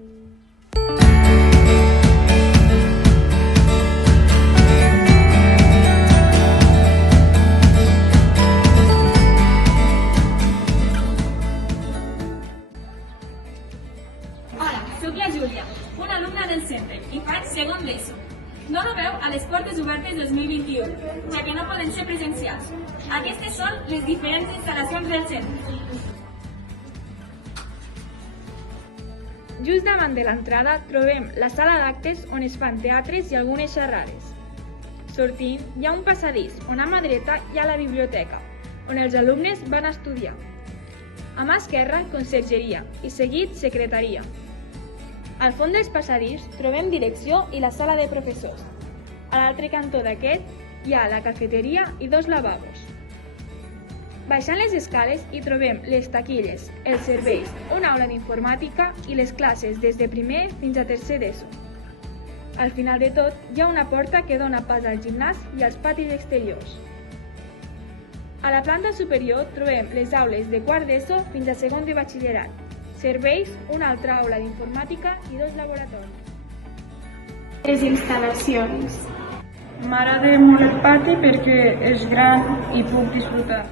Hola, soc la Júlia, una alumna del centre i faig segon d'ESO. Dono veu a les portes obertes 2021, ja que no poden ser presencials. Aquestes són les diferents instal·lacions del centre. Just davant de l'entrada trobem la sala d'actes on es fan teatres i algunes xerrades. Sortint, hi ha un passadís on a mà dreta hi ha la biblioteca, on els alumnes van a estudiar. A mà esquerra, consergeria i seguit, secretaria. Al fons dels passadís trobem direcció i la sala de professors. A l'altre cantó d'aquest hi ha la cafeteria i 2 lavabos. Baixant les escales hi trobem les taquilles, els serveis, una aula d'informàtica i les classes des de primer fins a tercer d'ESO. Al final de tot hi ha una porta que dona pas al gimnàs i als patis exteriors. A la planta superior trobem les aules de quart d'ESO fins a segon de batxillerat, serveis, una altra aula d'informàtica i 2 laboratoris. Les instal·lacions. M'agrada molt el pati perquè és gran i puc disfrutar.